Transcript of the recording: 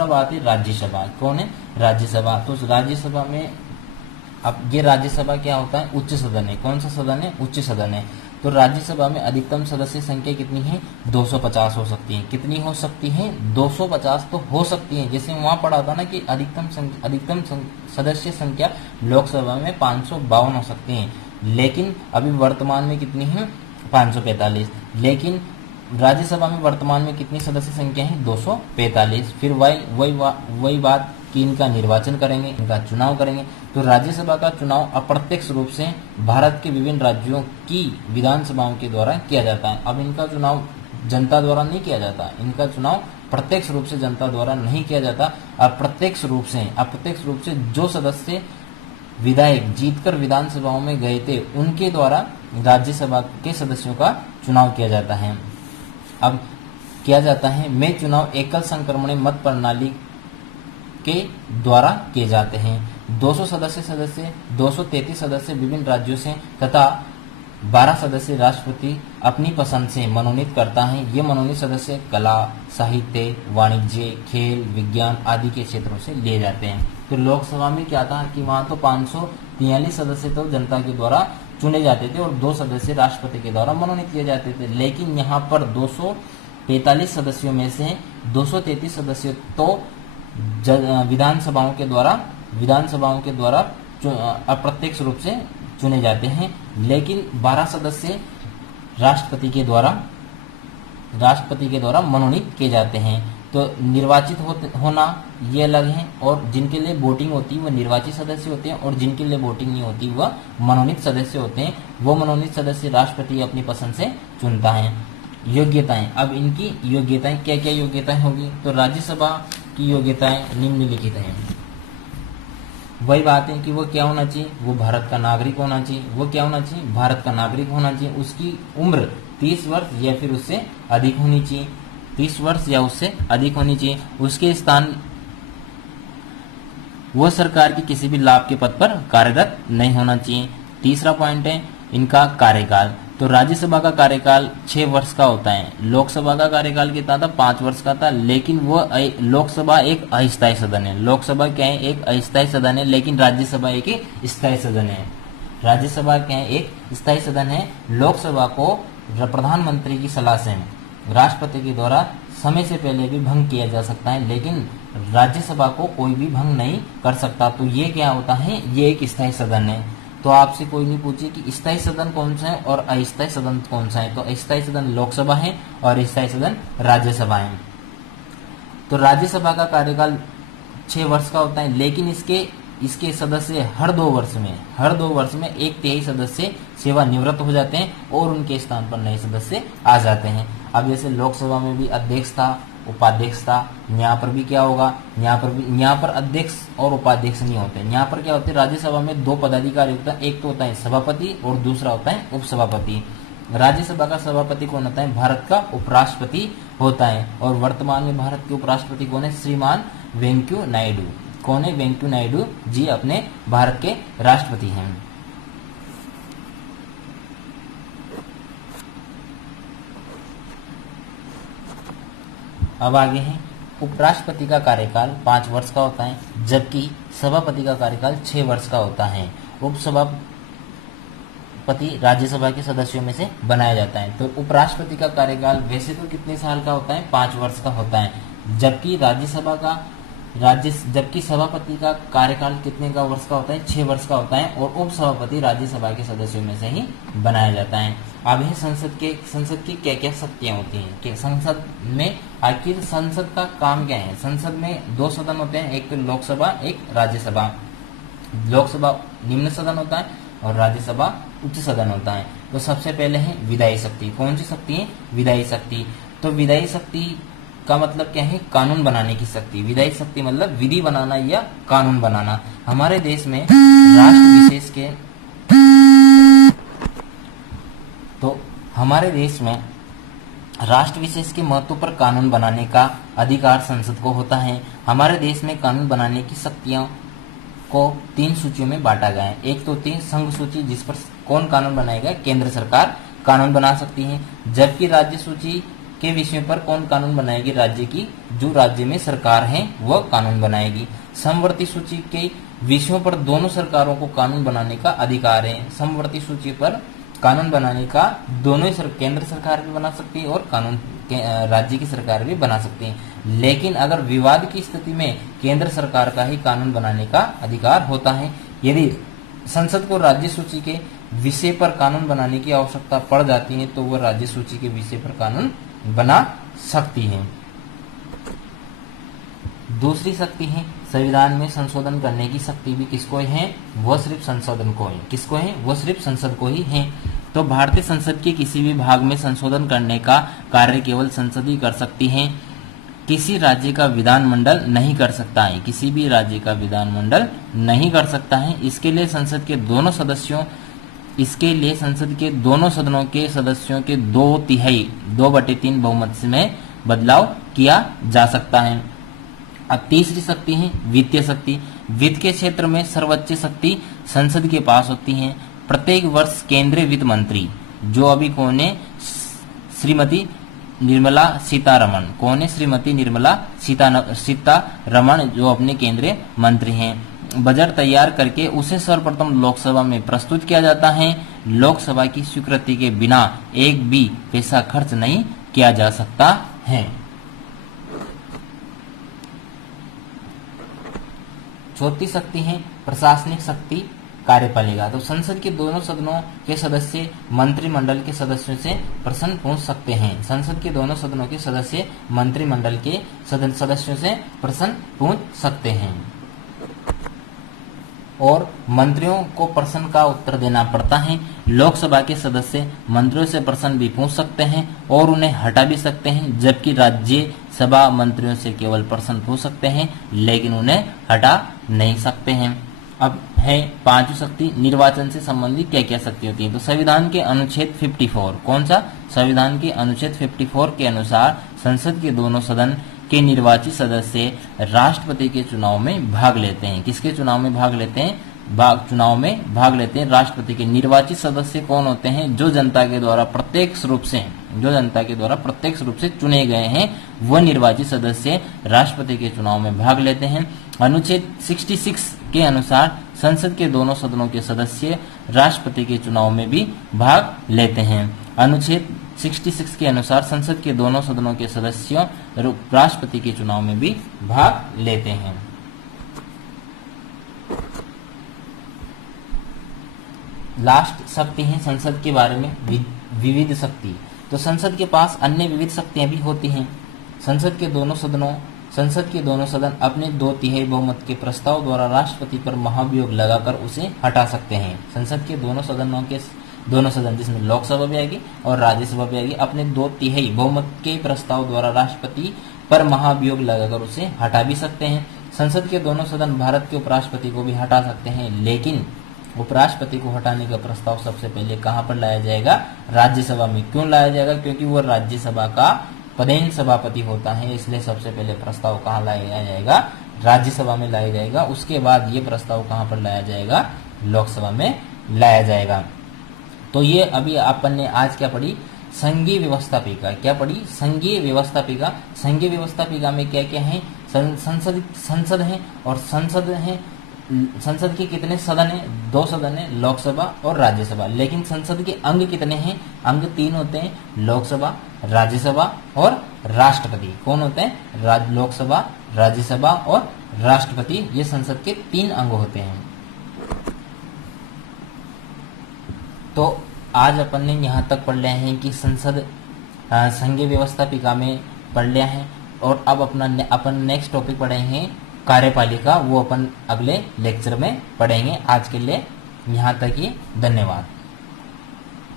दूसरा बात है राज्यसभा। कौन है? राज्यसभा। तो राज्यसभा में अब ये राज्यसभा क्या होता है? उच्च सदन है। कौन सा सदन है? उच्च सदन है। तो राज्यसभा में अधिकतम सदस्य संख्या कितनी है? 250 हो सकती है। कितनी हो सकती है? 250 तो हो सकती है। जैसे वहां पढ़ा था ना कि अधिकतम सदस्य संख्या लोकसभा में 552 हो सकती है, लेकिन अभी वर्तमान में कितनी है? 545। लेकिन राज्यसभा में वर्तमान में कितनी सदस्य संख्या है? 245। फिर वही बात कि इनका निर्वाचन करेंगे, इनका चुनाव करेंगे। तो राज्यसभा का चुनाव अप्रत्यक्ष रूप से भारत के विभिन्न राज्यों की विधानसभाओं के द्वारा किया जाता है। अब इनका चुनाव जनता द्वारा नहीं किया जाता, इनका चुनाव प्रत्यक्ष रूप से जनता द्वारा नहीं किया जाता। अप्रत्यक्ष रूप से जो सदस्य विधायक जीतकर विधानसभाओं में गए थे, उनके द्वारा राज्यसभा के सदस्यों का चुनाव किया जाता है। अब किया जाता है में चुनाव एकल संक्रमण मत प्रणाली के द्वारा किए जाते हैं। 233 सदस्य विभिन्न राज्यों से तथा 12 सदस्य राष्ट्रपति अपनी पसंद से मनोनीत करता है। ये मनोनीत सदस्य कला, साहित्य, वाणिज्य, खेल, विज्ञान आदि के क्षेत्रों से लिए जाते हैं। तो लोकसभा में क्या था कि वहां तो 543 सदस्य तो जनता के द्वारा चुने जाते थे और 2 सदस्य राष्ट्रपति के द्वारा मनोनीत किए जाते थे। लेकिन यहाँ पर 243 सदस्यों में से 233 सदस्य तो विधानसभाओं के द्वारा अप्रत्यक्ष रूप से चुने जाते हैं, लेकिन 12 सदस्य राष्ट्रपति के द्वारा मनोनीत किए जाते हैं। तो निर्वाचित होना ये अलग है, और जिनके लिए वोटिंग होती है वह निर्वाचित सदस्य होते हैं, और जिनके लिए वोटिंग नहीं होती वह मनोनीत सदस्य होते हैं। वो मनोनीत सदस्य राष्ट्रपति अपनी पसंद से चुनता है। योग्यताएं, अब इनकी योग्यताएं क्या क्या योग्यताएं होगी? तो राज्यसभा की योग्यताएं निम्नलिखित हैं। वही बात है कि वो क्या होना चाहिए? वो भारत का नागरिक होना चाहिए। वो क्या होना चाहिए? भारत का नागरिक होना चाहिए। उसकी उम्र 30 वर्ष या फिर उससे अधिक होनी चाहिए। 30 वर्ष या उससे अधिक होनी चाहिए। उसके स्थान वो सरकार की किसी भी लाभ के पद पर कार्यरत नहीं होना चाहिए। तीसरा पॉइंट है इनका कार्यकाल। तो राज्यसभा का कार्यकाल 6 वर्ष का होता है। लोकसभा का कार्यकाल कितना था? 5 वर्ष का था। लेकिन वो लोकसभा एक अस्थायी सदन है। लोकसभा क्या है? एक अस्थायी सदन है। लेकिन राज्यसभा एक स्थायी सदन है। राज्यसभा क्या है? एक स्थायी सदन है। लोकसभा को प्रधानमंत्री की सलाह से राष्ट्रपति के द्वारा समय से पहले भी भंग किया जा सकता है, लेकिन राज्यसभा को कोई भी भंग नहीं कर सकता। तो ये क्या होता है? ये एक स्थायी सदन है। तो आपसे कोई नहीं पूछे कि स्थायी सदन कौन सा है और अस्थायी सदन कौन सा है। तो अस्थायी सदन लोकसभा है और स्थायी सदन राज्यसभा है। तो राज्यसभा का कार्यकाल 6 वर्ष का होता है, लेकिन इसके सदस्य हर 2 वर्ष में 1/3 सदस्य सेवानिवृत्त हो जाते हैं और उनके स्थान पर नए सदस्य आ जाते हैं। अब जैसे लोकसभा में भी अध्यक्ष था, उपाध्यक्ष था, यहाँ पर भी क्या होगा? यहाँ पर अध्यक्ष और उपाध्यक्ष नहीं होते। यहाँ पर क्या होते हैं? राज्यसभा में 2 पदाधिकारी होता है। एक तो होता है सभापति और दूसरा होता है उपसभापति। राज्यसभा का सभापति कौन होता है? भारत का उपराष्ट्रपति होता है। और वर्तमान में भारत के उपराष्ट्रपति कौन है? श्रीमान वेंकैया नायडू। कौन है? वेंकैया नायडू जी अपने भारत के राष्ट्रपति हैं। अब आगे है उपराष्ट्रपति का कार्यकाल 5 वर्ष का होता है, जबकि सभापति का कार्यकाल 6 वर्ष का होता है। उपसभापति राज्यसभा के सदस्यों में से बनाया जाता है। तो उपराष्ट्रपति का कार्यकाल वैसे तो कितने साल का होता है? 5 वर्ष का होता है, जबकि सभापति का कार्यकाल कितने का वर्ष का होता है? 6 वर्ष का होता है। और उपसभापति राज्यसभा के सदस्यों में से ही बनाया जाता है। अब है संसद की क्या क्या शक्तियां होती हैं कि संसद में आखिर संसद का काम क्या है? संसद में 2 सदन होते हैं, एक तो लोकसभा, एक राज्यसभा। लोकसभा निम्न सदन होता है और राज्यसभा उच्च सदन होता है। तो सबसे पहले है विधायी शक्ति। कौन सी शक्ति है? विधायी शक्ति। तो विधायी शक्ति का मतलब क्या है? कानून बनाने की शक्ति। विधायी शक्ति मतलब विधि बनाना या कानून बनाना। हमारे देश में राष्ट्र विशेष के महत्व पर कानून बनाने का अधिकार संसद को होता है। हमारे देश में कानून बनाने की शक्तियों को 3 सूचियों में बांटा गया है। एक तो 3 संघ सूची, जिस पर कौन कानून बनाएगा? केंद्र सरकार कानून बना सकती है। जबकि राज्य सूची के विषयों पर कौन कानून बनाएगी? राज्य की जो राज्य में सरकार है वह कानून बनाएगी। समवर्ती सूची के विषयों पर दोनों सरकारों को कानून बनाने का अधिकार है। समवर्ती सूची पर कानून बनाने का दोनों ही केंद्र सरकार भी बना सकती है और राज्य की सरकार भी बना सकती है, लेकिन अगर विवाद की स्थिति में केंद्र सरकार का ही कानून बनाने का अधिकार होता है। यदि संसद को राज्य सूची के विषय पर कानून बनाने की आवश्यकता पड़ जाती है तो वह राज्य सूची के विषय पर कानून बना सकती है। दूसरी शक्ति है संविधान में संशोधन करने की शक्ति भी किसको है? वह सिर्फ संशोधन को है। किसको है? वह सिर्फ संसद को ही है। तो भारतीय संसद के किसी भी भाग में संशोधन करने का कार्य केवल संसद ही कर सकती है, किसी राज्य का विधानमंडल नहीं कर सकता है। किसी भी राज्य का विधानमंडल नहीं कर सकता है। इसके लिए संसद के दोनों सदनों के सदस्यों के 2/3 बहुमत में बदलाव किया जा सकता है। अब तीसरी शक्ति है वित्तीय शक्ति। वित्त के क्षेत्र में सर्वोच्च शक्ति संसद के पास होती है। प्रत्येक वर्ष केंद्रीय वित्त मंत्री, जो अभी कौन है? श्रीमती निर्मला सीतारमण। कौन है? श्रीमती निर्मला सीतारमण, जो अपने केंद्रीय मंत्री हैं। बजट तैयार करके उसे सर्वप्रथम लोकसभा में प्रस्तुत किया जाता है। लोकसभा की स्वीकृति के बिना एक भी पैसा खर्च नहीं किया जा सकता है। चौथी शक्ति है प्रशासनिक शक्ति, कार्यपालिका। तो संसद के दोनों सदनों के सदस्य मंत्रिमंडल के सदस्यों से प्रश्न पूछ सकते हैं। संसद के दोनों सदनों के सदस्य मंत्रिमंडल के सदस्यों से प्रश्न पूछ सकते हैं और मंत्रियों को प्रश्न का उत्तर देना पड़ता है। लोकसभा के सदस्य मंत्रियों से प्रश्न भी पूछ सकते हैं और उन्हें हटा भी सकते हैं, जबकि राज्यसभा मंत्रियों से केवल प्रश्न पूछ सकते हैं लेकिन उन्हें हटा नहीं सकते हैं। अब है पांचवी शक्ति, निर्वाचन से संबंधित क्या क्या शक्ति होती है? तो संविधान के अनुच्छेद 54, कौन सा? संविधान के अनुच्छेद 54 के अनुसार संसद के दोनों सदन के निर्वाचित सदस्य राष्ट्रपति के चुनाव में भाग लेते हैं। किसके चुनाव में भाग लेते हैं? चुनाव में भाग लेते हैं राष्ट्रपति के। निर्वाचित सदस्य कौन होते हैं? जो जनता के द्वारा प्रत्यक्ष रूप से चुने गए हैं, वह निर्वाचित सदस्य राष्ट्रपति के चुनाव में भाग लेते हैं। अनुच्छेद 66 के अनुसार संसद के दोनों सदनों के सदस्य राष्ट्रपति के चुनाव में भी भाग लेते हैं। अनुच्छेद 66 के अनुसार संसद के दोनों सदनों के सदस्य राष्ट्रपति के चुनाव में भी भाग लेते हैं। लास्ट शक्ति है संसद के बारे में विविध शक्ति। तो संसद के पास अन्य विविध शक्तियां भी होती हैं। संसद के दोनों सदन अपने 2/3 बहुमत के प्रस्ताव द्वारा राष्ट्रपति पर महाभियोग लगाकर उसे हटा सकते हैं। संसद के दोनों सदन जिसमें लोकसभा भी आएगी और राज्यसभा भी आएगी, अपने 2/3 बहुमत के प्रस्ताव द्वारा राष्ट्रपति पर महाभियोग लगाकर उसे हटा भी सकते हैं। संसद के दोनों सदन भारत के उपराष्ट्रपति को भी हटा सकते हैं, लेकिन उपराष्ट्रपति को हटाने का प्रस्ताव सबसे पहले कहां पर लाया जाएगा? राज्यसभा में। क्यों लाया जाएगा? क्योंकि वह राज्यसभा का पदेन सभापति होता है, इसलिए सबसे पहले प्रस्ताव कहां लाया जाएगा? राज्यसभा में लाया जाएगा। उसके बाद ये प्रस्ताव कहां पर लाया जाएगा? लोकसभा में लाया जाएगा। तो ये अभी अपन ने आज क्या पढ़ी? संघीय व्यवस्थापिका। क्या पढ़ी? संघीय व्यवस्थापिका। संघीय व्यवस्थापिका में क्या क्या है? संसद है और संसद के कितने सदन हैं? 2 सदन है, लोकसभा और राज्यसभा। लेकिन संसद के अंग कितने हैं? अंग 3 होते हैं, लोकसभा, राज्यसभा और राष्ट्रपति। कौन होते हैं? लोकसभा, राज्यसभा और राष्ट्रपति। ये संसद के 3 अंग होते हैं। तो आज अपन ने यहाँ तक पढ़ लिया है कि संसद संघीय व्यवस्थापिका में पढ़ लिया है और अब अपन नेक्स्ट टॉपिक पढ़ेंगे कार्यपालिका। वो अपन अगले लेक्चर में पढ़ेंगे। आज के लिए यहाँ तक ही। धन्यवाद।